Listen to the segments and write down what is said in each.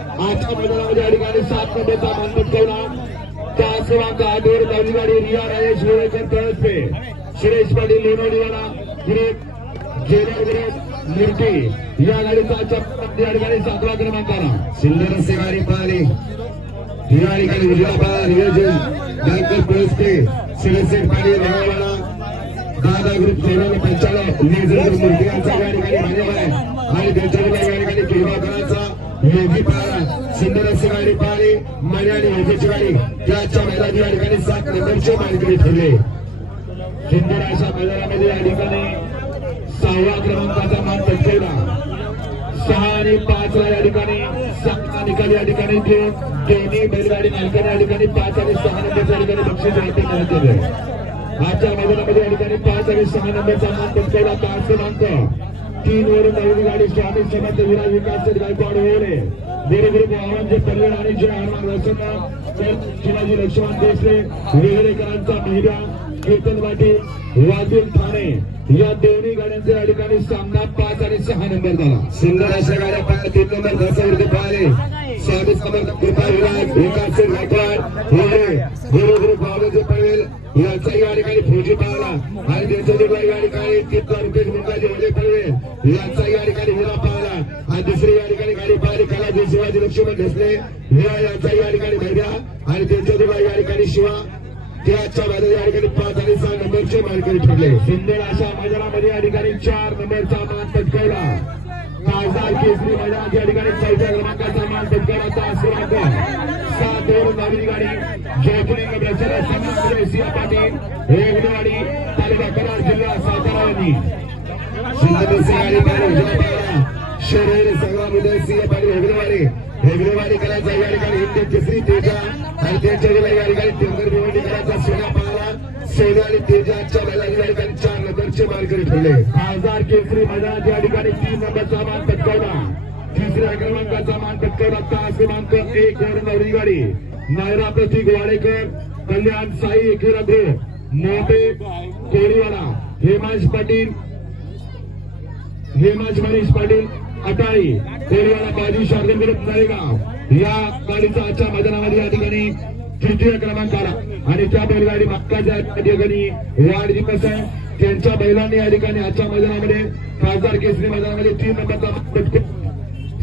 आजच्या मैदानामध्ये या ठिकाणी 7 नंबरचा मान पटकावला 5 क्रमांक 8 वर धावली गाडी रिया राजेश वेळेकर तळसपे सुरेश पाटील लोणावळीवाला ग्रुप जेलर ग्रुप मूर्ती या गाडीचा आजच्या या ठिकाणी 7व्या क्रमांकाला सुंदर असे गाडी पाहिली या ठिकाणी उजवा नियोजन डॉक्टर तळसपे सुरेश पाटील लोणावळीवाला दादा ग्रुप जेलर पंचायत नियोजन मूर्ती यांचा या ठिकाणी मान्यवर आहे आणि त्यांच्या या ठिकाणी किरवाकरांचा योगी पाळा सुंदर अशी गाडी पाहिली माने आणि योगीची गाडी त्याच्या मैदानी या ठिकाणी 7 नंबरचे मानकरी ठरले सुंदर अशा मैदानामध्ये या ठिकाणी 6व्या क्रमांकाचा मान पटकावला 6 आणि 5 ला या ठिकाणी 7 निकाल या ठिकाणी दोन्ही बैलगाडी मालकांनी या ठिकाणी 5 आणि 6 नंबरच्या ठिकाणी बक्षीस देण्यात आले आजच्या मैदानामध्ये या ठिकाणी 5 आणि 6 नंबरचा मान पटकावला 5 क्रमांक 3 वरून धावली गाडी स्वामी समर्थ विराज विकास गायकवाड होळे बरोबर आवांचे पल्लड आणि जय हनुमान रसना शिवाजी लक्ष्मण देशले वेगळेकरांचा महिला कीर्तन वाटी वाजूल ठाणे या दोन्ही गाड्यांचे या ठिकाणी सामना 5 आणि 6 नंबर झाला सुंदर अशा गाड्या पाहिल्या 3 नंबर 10 वरती पाहिले स्वामी समर्थ कृपा विराज विकास गायकवाड होळे बरोबर आवांचे पळवेल याचा या ठिकाणी फौजी पाहिला आणि त्यांच्या या ठिकाणी तिथला रुपेश मुंगाजी होळे पळवेल याचा या ठिकाणी हिरा पाहिला आणि दुसरी या ठिकाणी गाडी पाहिली कला शिवाजी लक्ष्मण ढसले याचा या ठिकाणी भैया आणि त्यांच्या या ठिकाणी शिवा त्याच्या मैदानात या ठिकाणी 5 आणि 6 नंबरचे मानकरी ठरले सुंदर अशा मैदानामध्ये या ठिकाणी 4 नंबरचा मान पटकावला खासदार केसरी मैदानात या ठिकाणी 4थ्या क्रमांकाचा मान पटकावला 5 क्रमांक 7 वरून धावली गाडी जयपुरिंग ब्रसर समोर सिंह पाटील हेगडेवाडी तालुका कराड जिल्हा सातारा यांनी सुंदर गाडी पाहिली शरीर संघामध्ये सिंह पाटील हेगडेवाडी करायचा या ठिकाणी हिंदी केसरी तेजा आणि त्यांच्या या ठिकाणी टेंगर भिवंडी करायचा सोना पाहिला सोना आणि तेजाच्या मैदानी या ठिकाणी 4 नंबरचे मानकरी ठरले खासदार केसरी मैदानात या ठिकाणी 3 नंबरचा मान पटकावला 3ऱ्या क्रमांकाचा मान पटकावला 5 क्रमांक 1 वरून धावली गाडी नायरा प्रतीक वाडेकर कल्याण साई एकेरा ग्रुप मोठे कोळीवाला हेमांश मनीष पाटील अटाळी कोळीवाला बाजी शार्दूल ग्रुप नळेगाव या गाडीचा आजच्या मैदानामध्ये या ठिकाणी 3य क्रमांकाला आणि त्या बैलगाडी मागच्या ठिकाणी वाढजी पसंत त्यांच्या बैलांनी या ठिकाणी आजच्या मैदानामध्ये खासदार केसरी मैदानामध्ये 3 नंबरचा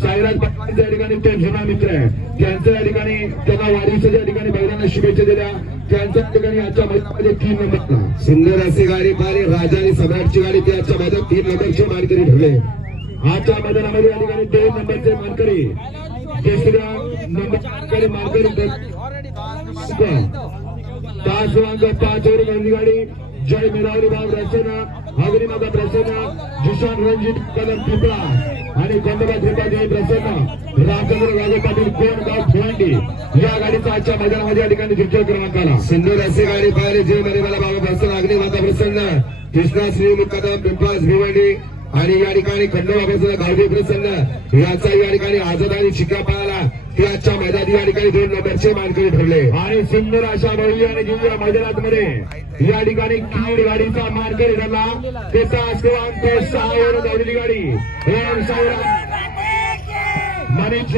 साईराज पाटील या ठिकाणी तो जुना मित्र आहे त्यांच्या या ठिकाणी त्यांना वाढीच्या या ठिकाणी बैलांना शुभेच्छा दिल्या त्यांच्या ठिकाणी आजच्या मैदानामध्ये 3 नंबरला सुंदर अशी गाडी पाहिली राजा आणि सम्राटची गाडी त्याच्या मैदानात 3 नंबरचे मानकरी ठरले आजच्या मैदानामध्ये या ठिकाणी 2 नंबरचे मानकरी तिसऱ्या नंबरचे मानकरी 5 क्रमांक 5 वर गाडी गाडी जय मिरावरी बाब रचना अग्निमाता प्रसन्न जिशान रणजित कदम पिपळा आणि खंडोबा त्रिपाठी प्रसन्न राजेंद्र राजे पाटील कोण गाव भिवंडी या गाडीचा आजच्या मैदानामध्ये या ठिकाणी 3य क्रमांकाला सुंदर अशी गाडी पाहिली जय मरेवाला बाबा प्रसन्न अग्निमाता प्रसन्न कृष्णा श्री कदम पिंपळास भिवंडी आणि या ठिकाणी खंडोबा प्रसन्न गावडी प्रसन्न याचा या ठिकाणी आझाद आणि शिक्का पाहिला त्याच्या मैदानी या ठिकाणी 2 नंबरचे मानकरी ठरले आणि सुंदर अशा भव्य आणि दिव्य मैदानात मध्ये या ठिकाणी कीड गाडीचा मानकरी ठरला ते 5 क्रमांक 6 वर धावलेली गाडी मनीष